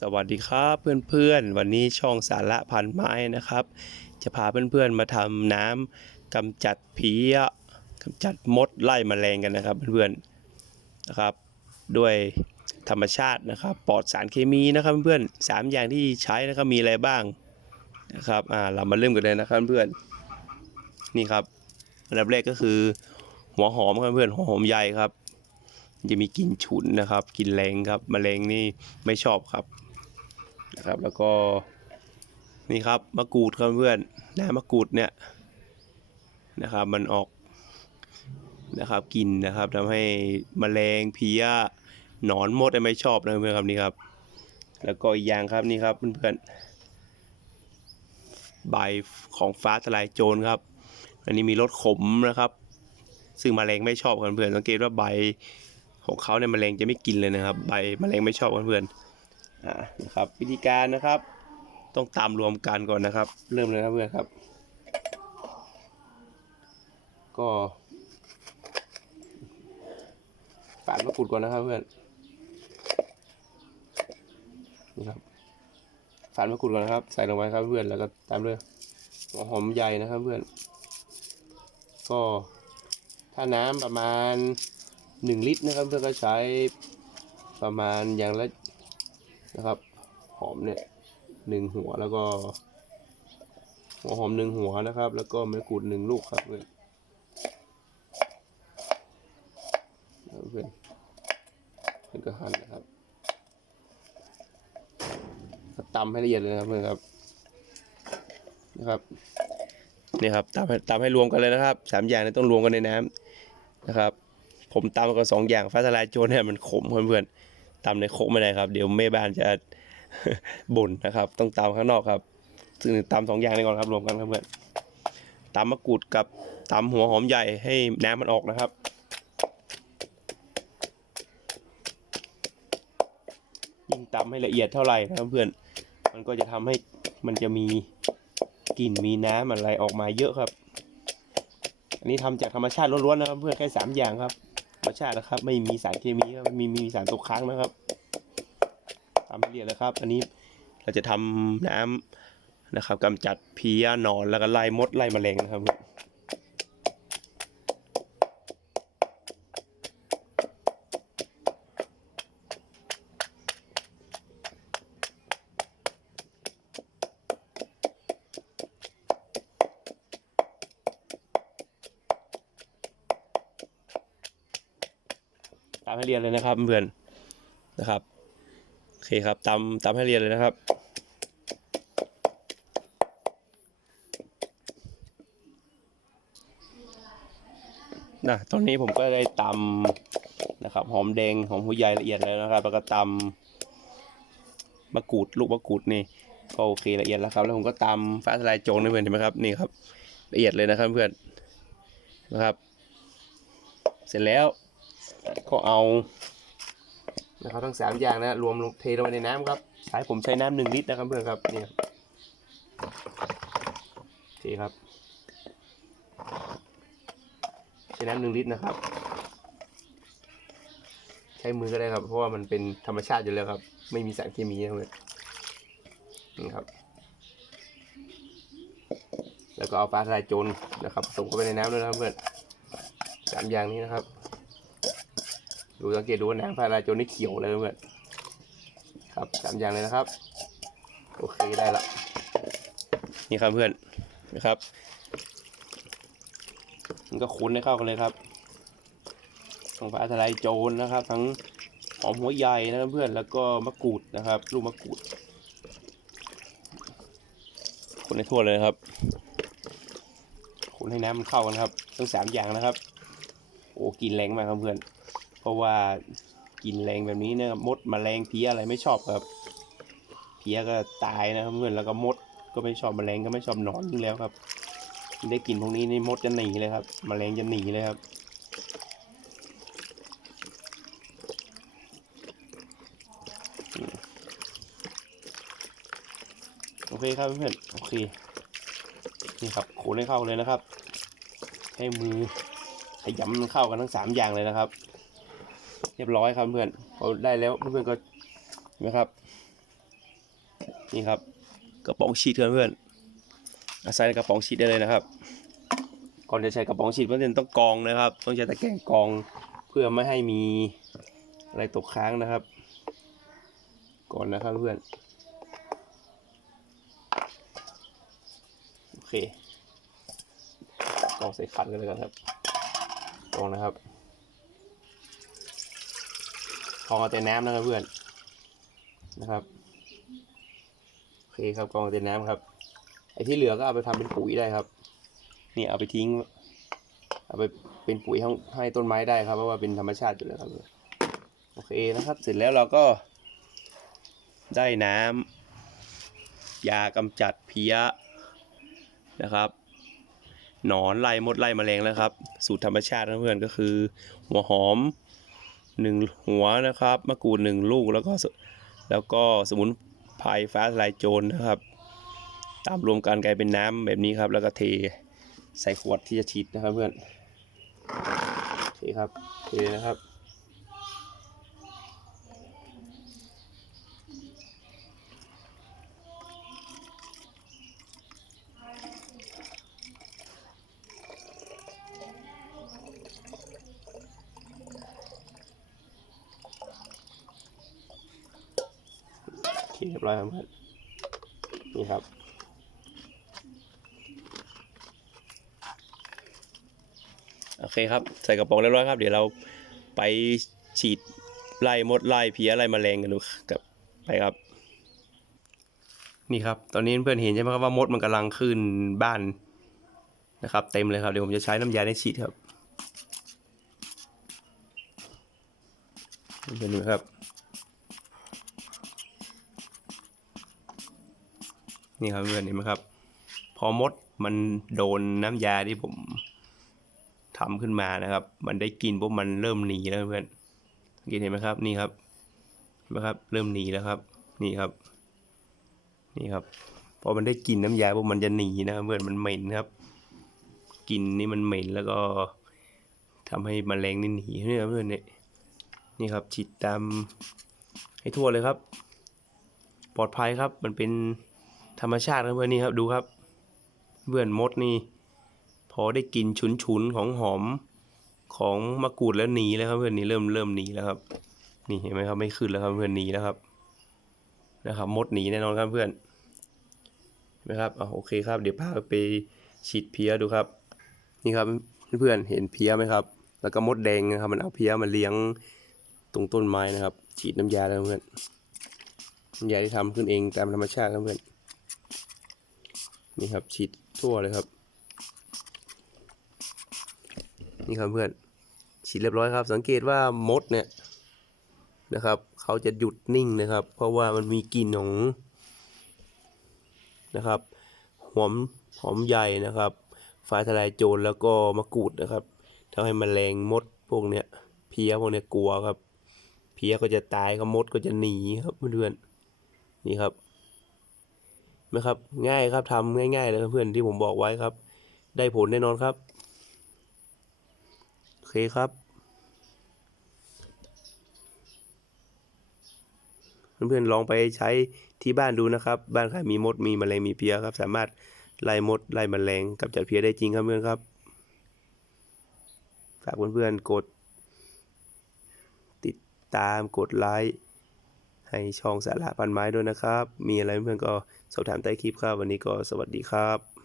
สวัสดีครับเพื่อนๆ วันนี้ช่องสาระพันไม้นะครับ จะพาเพื่อนๆมาทำน้ำกำจัดผีกำจัดมดไล่แมลงกันนะครับเพื่อนๆนะครับ ด้วยธรรมชาตินะครับปลอดสารเคมีนะครับเพื่อนๆสามอย่างที่ใช้นะครับมีอะไรบ้างนะครับอ่าเรามาเริ่มกันเลยนะครับเพื่อนนี่ครับอันดับแรกก็คือหัวหอมครับเพื่อนหัวหอมใหญ่ครับ จะมีกลิ่นฉุนนะครับกลิ่นแรงครับแมลงนี่ไม่ชอบครับนะครับ แล้วก็นี่ครับมะกรูดครับเพื่อนน้ำมะกรูดเนี่ยนะครับมันออกนะครับกลิ่นนะครับทำให้แมลงเพี้ยหนอนมดไม่ชอบนะเพื่อนครับนี่ครับ แล้วก็อีกอย่างครับนี่ครับเพื่อนๆใบของฟ้าทลายโจรครับ อันนี้มีรสขมนะครับ ซึ่งแมลงไม่ชอบครับเพื่อนสังเกตว่าใบ ของเขาเนี่ยแมลงจะไม่กินเลยนะครับ ใบแมลงไม่ชอบเพื่อนๆอ่านะครับวิธีการนะครับ ต้องตามรวมกันก่อนนะครับ เริ่มเลยครับเพื่อนครับ ก็ฝานมะกรูดก่อนนะครับเพื่อนนี่ครับฝานมะกรูดก่อนนะครับ ใส่ลงไปครับเพื่อนแล้วก็ตามด้วยหัวหอมใหญ่นะครับเพื่อน ก็ถ้าน้ำประมาณ หนึ่งลิตรนะครับเพื่อนก็ใช้ประมาณอย่างละนะครับหอมเนี่ยหนึ่งหัวแล้วก็หัวหอมหนึ่งหัวนะครับ แล้วก็มะกรูดหนึ่งลูกครับเพื่อนเพื่อนเพื่อนก็หั่นนะครับตำให้ละเอียดเลยนะครับเพื่อนครับนะครับนี่ครับตำให้ตำให้รวมกันเลยนะครับสามอย่างนี้ต้องรวมกันในน้ำนะครับ ผมตำกับสองอย่างฟ้าทลายโจรเนี่ยมันขมเพื่อนๆตำในโคกไม่ได้ครับ เดี๋ยวแม่บ้านจะบ่นนะครับ ต้องตำข้างนอกครับ ซึ่งตำสองอย่างนี้ก่อนครับรวมกันครับเพื่อนตำมะกรูดกับตำหัวหอมใหญ่ให้น้ำมันออกนะครับยิ่งตำให้ละเอียดเท่าไหร่นะครับเพื่อน มันก็จะทำให้มันจะมีกลิ่นมีน้ำอะไรออกมาเยอะครับ อันนี้ทำจากธรรมชาติล้วนๆนะครับเพื่อนแค่สามอย่างครับ รรมชาตินะครับ ไม่มีสารเคมีครับมีมีสารตกค้างนะครับทำให้เรียบแล้วครับ อันนี้เราจะทำน้ำนะครับกำจัดเพี้ยนอนแล้วก็ไล่มดไล่แมลงนะครับ ให้เรียนเลยนะครับเพื่อนนะครับโอเคครับตามตามให้เรียนเลยนะครับนะตอนนี้ผมก็ได้ตำนะครับ หอมแดงหอมหัวใหญ่ละเอียดแล้วนะครับ แล้วก็ตำมะกรูดลูกมะกรูดนี่ก็โอเคละเอียดแล้วครับ แล้วผมก็ตำฟ้าทลายโจรนะเพื่อนเห็นไหมครับนี่ครับ ละเอียดเลยนะครับเพื่อนนะครับ เสร็จแล้ว ก็เอานะครับทั้งสามอย่างนะรวมลงเทลงไปในน้ำครับใช้ผมใช้น้ำหนึ่งลิตรนะครับเพื่อนครับนี่ครับโอเคครับ ใช้น้ำหนึ่งลิตรนะครับ ใช้มือก็ได้ครับ เพราะว่ามันเป็นธรรมชาติอยู่แล้วครับ ไม่มีสารเคมีนะครับนี่ครับ แล้วก็เอาปลาทลายโจรนะครับส่งเข้าไปในน้ำด้วยนะครับเพื่อนสามอย่างนี้นะครับ ดูสังเกตดูว่าน้ำพาราโจนนี่เขียวเลยเพื่อนครับสามอย่างเลยนะครับ โอเคได้ละนี่ครับเพื่อนนะครับมันก็คุ้นให้เข้ากันเลยครับของฟ้าทลายโจรนะครับ ทั้งหอมหัวใหญ่นะครับเพื่อนแล้วก็มะกรูดนะครับ ลูกมะกรูดคนให้ทั่วเลยนะครับคนให้น้ำมันเข้ากันครับทั้งสามอย่างนะครับ โอ้กินแรงมากครับเพื่อน ราะว่ากินแรงแบบนี้เนี่ยมดมแมลงเพี้ยอะไรไม่ชอบครับเพี้ยก็ตายนะครับเพื่อนแล้วก็มดก็ไม่ชอบแมลงก็ไม่ชอบนอนอยู่แล้วครับ ได้กลินพวกนี้นี่มดจะหนีเลยครับแมลงจะหนีเลยครับโอเคครับเพื่อนโอเคนี่ครับโขนให้เข้าเลยนะครับ ให้มือขยำเข้ากันทั้งสามอย่างเลยนะครับ เรียบร้อยครับเพื่อนพอได้แล้วเพื่อนๆก็นะครับนี่ครับกระป๋องฉีดเพื่อนเพื่อนอาศัยในกระป๋องฉีดได้เลยนะครับ ก่อนจะใช้กระป๋องฉีดเพื่อนๆต้องกรองนะครับ ต้องใช้ตะแกรงกรองเพื่อไม่ให้มีอะไรตกค้างนะครับ ก่อนนะครับเพื่อนโอเคกรองใส่ขันกันเลยกันครับกรองนะครับ กองเอาแต่น้ำนะครับเพื่อนนะครับโอเคครับกองเอาแต่น้ำครับไอ้ที่เหลือก็เอาไปทำเป็นปุ๋ยได้ครับนี่เอาไปทิ้ง เอาไปเป็นปุ๋ยให้ต้นไม้ได้ครับเพราะว่าเป็นธรรมชาติอยู่แล้วครับโอเคนะครับ เสร็จแล้วเราก็ ได้น้ำยากำจัดเพี้ยนะครับหนอนไล่มดไล่แมลงแล้วครับ สูตรธรรมชาตินะเพื่อนก็คือ หัวหอม หนึ่งหัวนะครับมะกรูดหนึ่งลูกแล้วก็แล้วก็สมุนไพรฟ้าทลายโจรนะครับ ตามรวมกันกลายเป็นน้ำแบบนี้ครับ แล้วก็เทใส่ขวดที่จะฉีดนะครับเพื่อนโอเคครับเทเลยนะครับ เคเรียบร้อยครับเพื่อนนี่ครับ โอเคครับ ใส่กระป๋องเรียบร้อยครับ เดี๋ยวเราไปฉีดไล่มดไล่เพี้ยไล่แมลงกันดูกับไปครับ นี่ครับ ตอนนี้เพื่อนเห็นใช่ไหมครับว่ามดมันกำลังขึ้นบ้านนะครับ เต็มเลยครับเดี๋ยวผมจะใช้น้ำยาในฉีดครับเห็นไหมครับ นี่ครับเพื่อนเห็นไหมครับ พอมดมันโดนน้ำยาที่ผมทำขึ้นมานะครับ มันได้กินปุ๊บมันเริ่มหนีแล้วเพื่อนสังเกตเห็นไหมครับนี่ครับเห็นไหมครับเริ่มหนีแล้วครับ นี่ครับ นี่ครับพอมันได้กินน้ำยาปุ๊บมันจะหนีนะครับเพื่อนมันเหม็นครับกลินนี่มันเหม็นแล้วก็ทำให้แมลงนี่หนีเนี่ยครับเพื่อนเนี่ยนี่ครับฉีดตามให้ทั่วเลยครับ ปลอดภัยครับมันเป็น ธรรมชาติครับเพื่อนนี่ครับดูครับเพื่อนมดนี่ พอได้กลินฉุนๆของหอมของมะกรูดแล้วหนีแล้วครับเพื่อนนี่เริ่มเริ่มหนีแล้วครับ นี่เห็นไหมครับไม่ขึ้นแล้วครับเพื่อนหนีแล้วครับนะครับมดหนีแน่นอนครับเพื่อนเห็นไหมครับอะโอเคครับ เดี๋ยวพาไปฉีดเพี้ยดูครับ นี่ครับเพื่อนเห็นเพี้ยไหมครับ แล้วก็มดแดงนะครับ มันเอาเพี้ยมาเลี้ยงตรงต้นไม้นะครับ ฉีดน้ำยาแล้วเพื่อนน้ำยาที่ทำขึ้นเองตามธรรมชาติครับเพื่อน นี่ครับฉีดทั่วเลยครับ นี่ครับเพื่อนฉีดเรียบร้อยครับ สังเกตว่ามดเนี่ยนะครับเขาจะหยุดนิ่งนะครับ เพราะว่ามันมีกลิ่นของนะครับหอมหอมใหญ่นะครับฟ้าทลายโจรแล้วก็มะกรูดนะครับทำให้แมลงมดพวกเนี้ยเพี้ยพวกเนี้ยกลัวครับ เพี้ยก็จะตายครับมดก็จะหนีครับเพื่อนนี่ครับ นะครับ ง่ายครับทำง่ายๆเลยเพื่อนที่ผมบอกไว้ครับ ได้ผลแน่นอนครับโอเคครับ เพื่อนๆลองไปใช้ที่บ้านดูนะครับ บ้านใครมีมดมีแมลงมีเพี้ยครับ สามารถไล่มดไล่แมลงกับจัดเพี้ยได้จริงครับเพื่อนครับฝากเพื่อนๆกด ติดตามกดไลค์ ให้ช่องสาระพันไม้ด้วยนะครับ มีอะไรเพื่อนก็สอบถามใต้คลิปครับ วันนี้ก็สวัสดีครับ